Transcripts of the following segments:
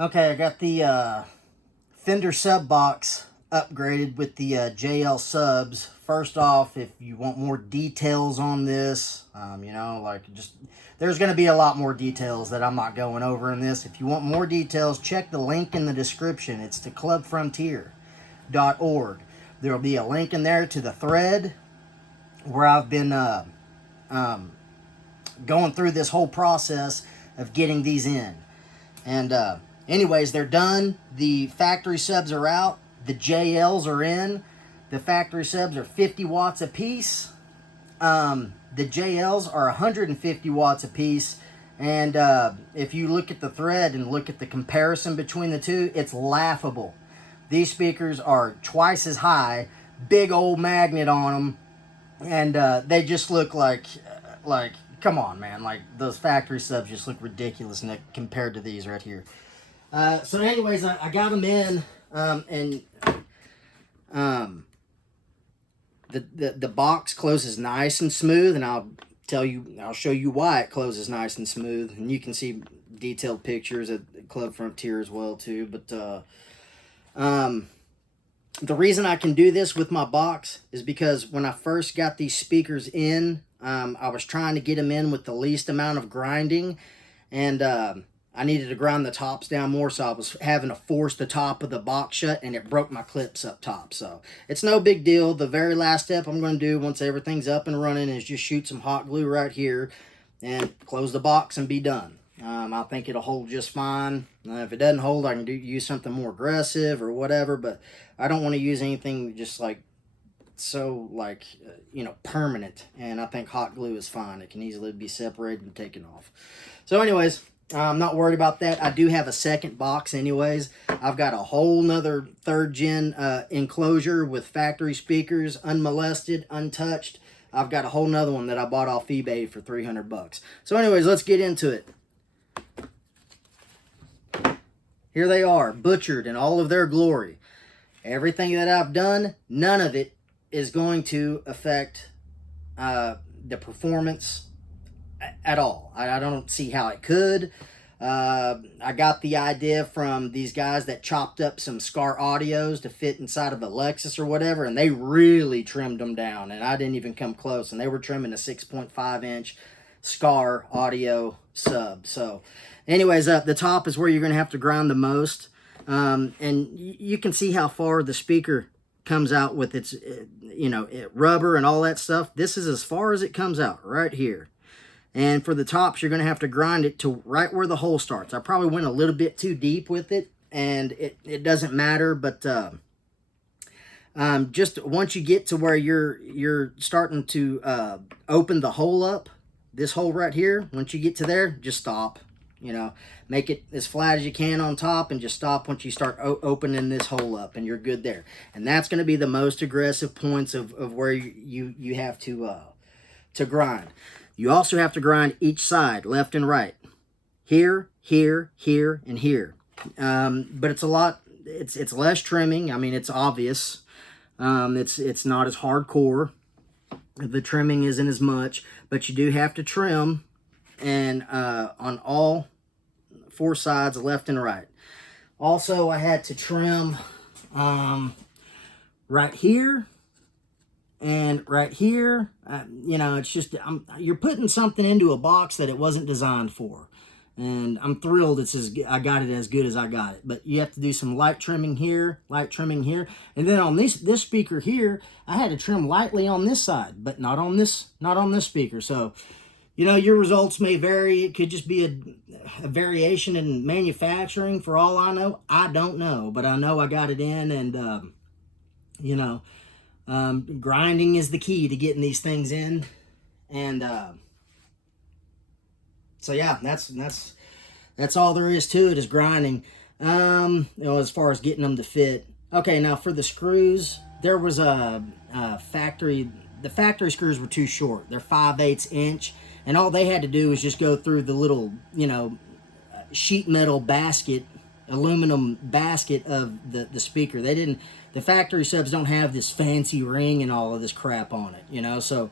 Okay, I got the Fender sub box upgraded with the JL subs. First off, if you want more details on this, there's going to be a lot more details that I'm not going over in this. If you want more details, check the link in the description. It's to clubfrontier.org. There'll be a link in there to the thread where I've been going through this whole process of getting these in. And anyways, they're done. The factory subs are out. The JLs are in. The factory subs are 50 watts a piece. The JLs are 150 watts a piece. And if you look at the thread and look at the comparison between the two, it's laughable. These speakers are twice as high, big old magnet on them, and they just look like, come on, man. Like, those factory subs just look ridiculous compared to these right here. So anyways, I got them in, the box closes nice and smooth, and I'll show you why it closes nice and smooth, and you can see detailed pictures at Club Frontier as well too. But the reason I can do this with my box is because when I first got these speakers in, I was trying to get them in with the least amount of grinding, and I needed to grind the tops down more, so I was having to force the top of the box shut, and it broke my clips up top. So it's no big deal. The very last step I'm going to do once everything's up and running is just shoot some hot glue right here and close the box and be done. I think it'll hold just fine. If it doesn't hold, I can use something more aggressive or whatever, but I don't want to use anything just permanent, and I think hot glue is fine. It can easily be separated and taken off. So anyways, I'm not worried about that. I do have a second box anyways. I've got a whole nother third gen enclosure with factory speakers, unmolested, untouched. I've got a whole nother one that I bought off eBay for 300 bucks. So anyways, let's get into it. Here they are, butchered in all of their glory. Everything that I've done, none of it is going to affect the performance at all. I don't see how it could. I got the idea from these guys that chopped up some Scar Audios to fit inside of a Lexus or whatever, and they really trimmed them down, and I didn't even come close, and they were trimming a 6.5 inch Scar Audio sub. So anyways, the top is where you're going to have to grind the most, and you can see how far the speaker comes out with its rubber and all that stuff. This is as far as it comes out right here. And for the tops, you're going to have to grind it to right where the hole starts. I probably went a little bit too deep with it, and it doesn't matter. But just once you get to where you're starting to open the hole up, this hole right here, once you get to there, just stop. Make it as flat as you can on top, and just stop once you start opening this hole up, and you're good there. And that's going to be the most aggressive points of where you have to grind. You also have to grind each side, left and right. Here, here, here, and here. But it's a lot, it's less trimming. I mean, it's obvious. It's not as hardcore. The trimming isn't as much, but you do have to trim, and on all four sides, left and right. Also, I had to trim right here and right here. It's just, you're putting something into a box that it wasn't designed for. And I'm thrilled I got it as good as I got it. But you have to do some light trimming here, light trimming here. And then on this speaker here, I had to trim lightly on this side, but not on this speaker. So, your results may vary. It could just be a variation in manufacturing for all I know. I don't know, but I know I got it in, and grinding is the key to getting these things in. And so yeah, that's all there is to it, is grinding. As far as getting them to fit. Okay, now for the screws, there was the factory screws were too short. They're 5/8 inch, and all they had to do was just go through the little, sheet metal basket, aluminum basket of the speaker. The factory subs don't have this fancy ring and all of this crap on it, so,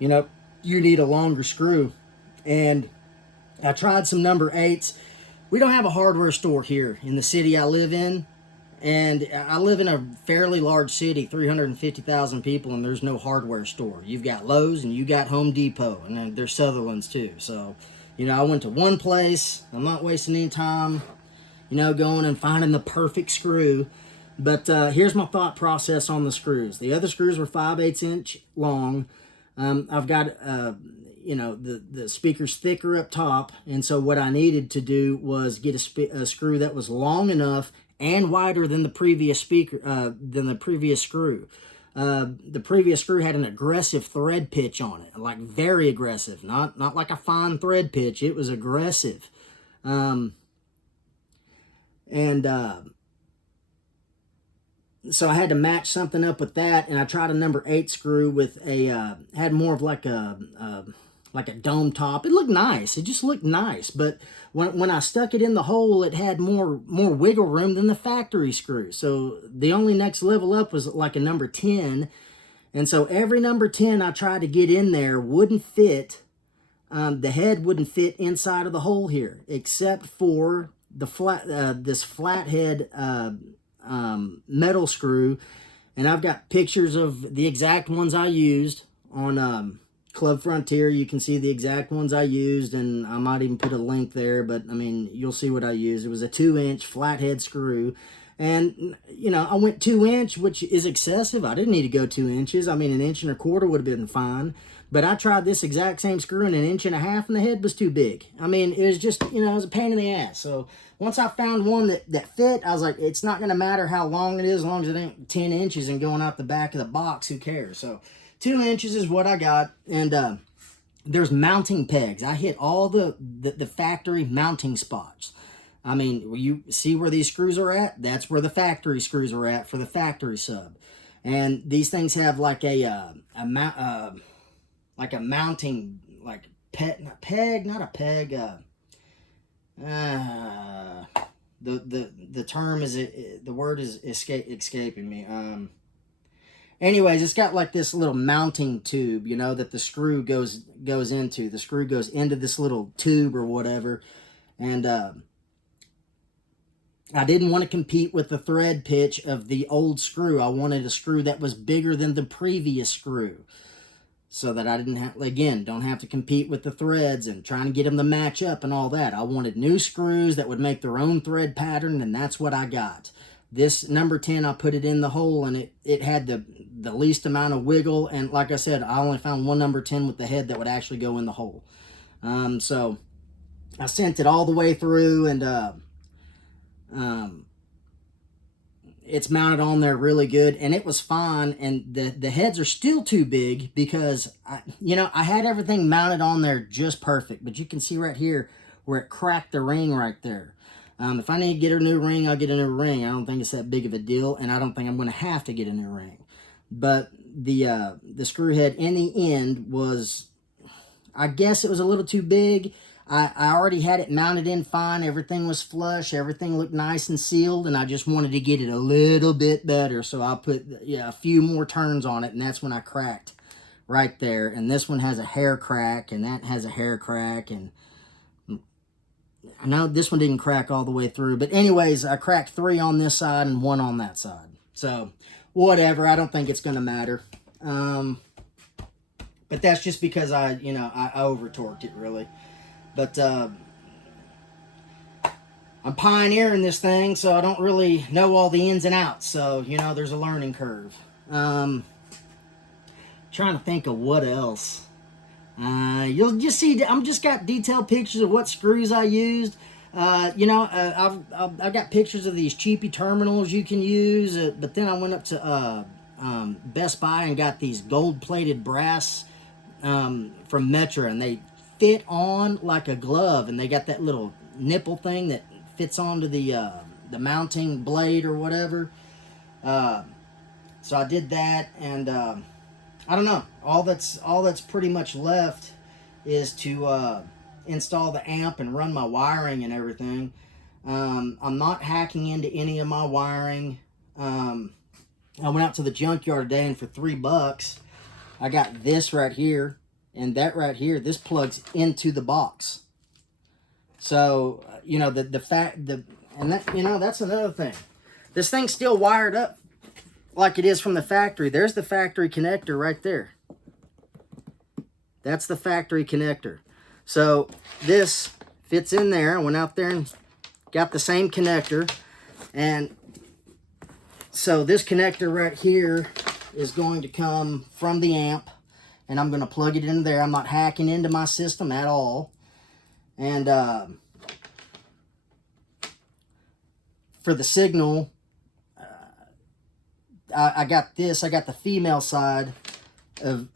you need a longer screw. And I tried some number 8s. We don't have a hardware store here in the city I live in. And I live in a fairly large city, 350,000 people, and there's no hardware store. You've got Lowe's and you got Home Depot, and then there's Sutherland's too. So, you know, I went to one place. I'm not wasting any time, you know, going and finding the perfect screw. But here's my thought process on the screws. The other screws were 5/8 inch long. I've got, you know, the speaker's thicker up top, and so what I needed to do was get a screw that was long enough and wider than the previous screw. The previous screw had an aggressive thread pitch on it, like very aggressive, not like a fine thread pitch. It was aggressive, so I had to match something up with that, and I tried a number 8 screw with a had more of like a dome top. It looked nice. It just looked nice, but when I stuck it in the hole, it had more wiggle room than the factory screw. So the only next level up was like a number 10, and so every number 10 I tried to get in there wouldn't fit. The head wouldn't fit inside of the hole here, except for the this flathead metal screw, and I've got pictures of the exact ones I used on Club Frontier. You can see the exact ones I used, and I might even put a link there, but I mean, you'll see what I used. It was a 2-inch flathead screw, and you know, I went 2-inch, which is excessive. I didn't need to go 2 inches. I mean, 1 1/4 inches would have been fine, but I tried this exact same screw in 1.5 inches, and the head was too big. I mean, it was just, you know, it was a pain in the ass. So once I found one that fit, I was like, it's not going to matter how long it is, as long as it ain't 10 inches and going out the back of the box, who cares? So 2 inches is what I got, and there's mounting pegs. I hit all the factory mounting spots. I mean, you see where these screws are at? That's where the factory screws are at for the factory sub. And these things have like a mounting, like the term is, the word is escaping me. Anyways, it's got like this little mounting tube, you know, that the screw goes into. The screw goes into this little tube or whatever. And I didn't want to compete with the thread pitch of the old screw. I wanted a screw that was bigger than the previous screw, so that I didn't have, again, don't have to compete with the threads and trying to get them to match up and all that. I wanted new screws that would make their own thread pattern, and that's what I got. This number 10, I put it in the hole, and it had the least amount of wiggle. And like I said, I only found one number 10 with the head that would actually go in the hole. So I sent it all the way through, and it's mounted on there really good, and it was fine. And the heads are still too big because I had everything mounted on there just perfect. But you can see right here where it cracked the ring right there. If I need to get a new ring, I'll get a new ring. I don't think it's that big of a deal, and I don't think I'm going to have to get a new ring. But the screw head in the end was, I guess it was a little too big. I already had it mounted in fine. Everything was flush. Everything looked nice and sealed, and I just wanted to get it a little bit better. So I put a few more turns on it, and that's when I cracked right there. And this one has a hair crack, and that has a hair crack, and I know this one didn't crack all the way through. But anyways, I cracked 3 on this side and 1 on that side. So whatever, I don't think it's going to matter. But that's just because I over-torqued it, really. But I'm pioneering this thing, so I don't really know all the ins and outs. So, there's a learning curve. Trying to think of what else. You'll just see, I'm just got detailed pictures of what screws I used. I've got pictures of these cheapy terminals you can use. But then I went up to Best Buy and got these gold-plated brass from Metra, and they fit on like a glove, and they got that little nipple thing that fits onto the mounting blade or whatever. So I did that, and I don't know. All that's pretty much left is to install the amp and run my wiring and everything. I'm not hacking into any of my wiring. I went out to the junkyard today, and for $3, I got this right here and that right here. This plugs into the box. So, you know, and that, you know, that's another thing. This thing's still wired up like it is from the factory. There's the factory connector right there. That's the factory connector. So this fits in there. I went out there and got the same connector. And so this connector right here is going to come from the amp. And I'm going to plug it in there. I'm not hacking into my system at all. And for the signal, I got this. I got the female side of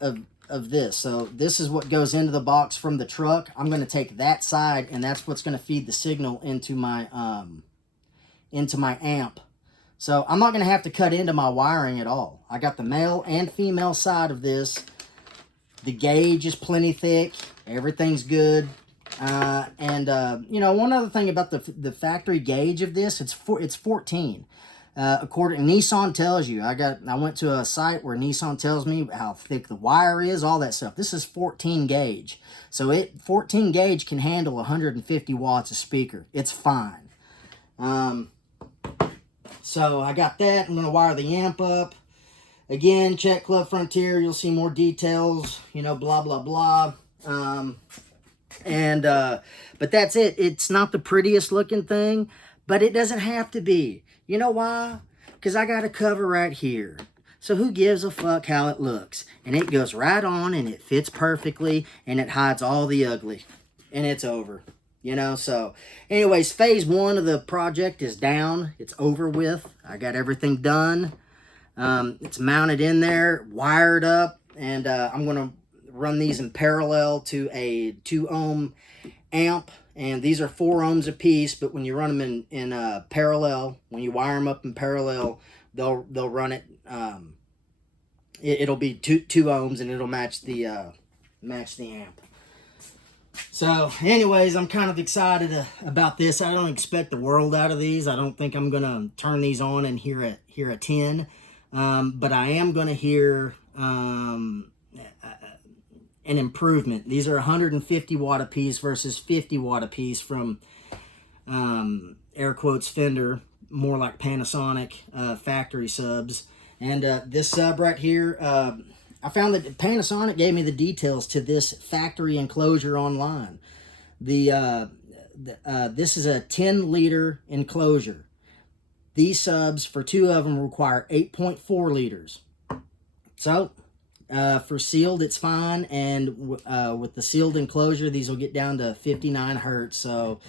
this. So this is what goes into the box from the truck. I'm going to take that side, and that's what's going to feed the signal into my amp. So I'm not going to have to cut into my wiring at all. I got the male and female side of this. The gauge is plenty thick. Everything's good. You know, one other thing about the factory gauge of this, it's 14. According Nissan tells you, I went to a site where Nissan tells me how thick the wire is, all that stuff. This is 14 gauge. So 14 gauge can handle 150 watts of speaker. It's fine. So I got that. I'm going to wire the amp up. Again, check Club Frontier. You'll see more details, you know, blah, blah, blah. But that's it. It's not the prettiest looking thing, but it doesn't have to be. You know why? Because I got a cover right here. So who gives a fuck how it looks? And it goes right on, and it fits perfectly, and it hides all the ugly. And it's over. You know, so anyways, phase 1 of the project is down. It's over with. I got everything done. It's mounted in there, wired up, and I'm going to run these in parallel to a 2 ohm amp, and these are 4 ohms a piece, but when you run them in parallel, when you wire them up in parallel, they'll run it, it'll be 2 ohms, and it'll match the amp. So anyways, I'm kind of excited about this. I don't expect the world out of these. I don't think I'm going to turn these on and hear a 10. But I am going to hear an improvement. These are 150 watt a piece versus 50 watt a piece from air quotes Fender, more like Panasonic factory subs. And this sub right here, I found that Panasonic gave me the details to this factory enclosure online. This is a 10-liter enclosure. These subs, for 2 of them, require 8.4 liters. So, for sealed, it's fine. And with the sealed enclosure, these will get down to 59 hertz. So,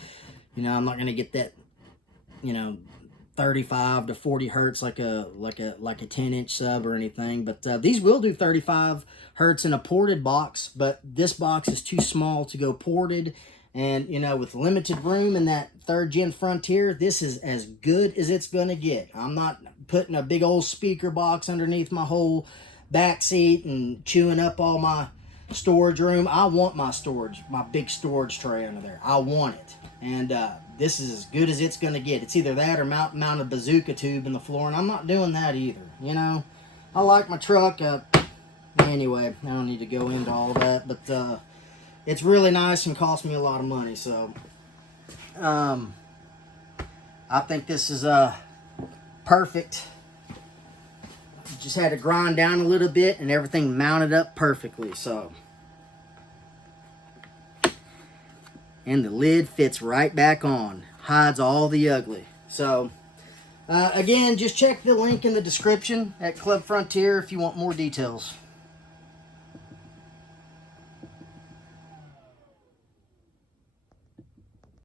you know, I'm not going to get that, you know, 35 to 40 hertz like a 10-inch sub or anything. But these will do 35 hertz in a ported box. But this box is too small to go ported. And, you know, with limited room in that 3rd gen Frontier, this is as good as it's going to get. I'm not putting a big old speaker box underneath my whole back seat and chewing up all my storage room. I want my big storage tray under there. I want it. And this is as good as it's going to get. It's either that or mount a bazooka tube in the floor, and I'm not doing that either. You know, I like my truck. Anyway, I don't need to go into all that, but it's really nice and cost me a lot of money, so I think this is perfect. Just had to grind down a little bit and everything mounted up perfectly, so. And the lid fits right back on, hides all the ugly. So again, just check the link in the description at Club Frontier if you want more details.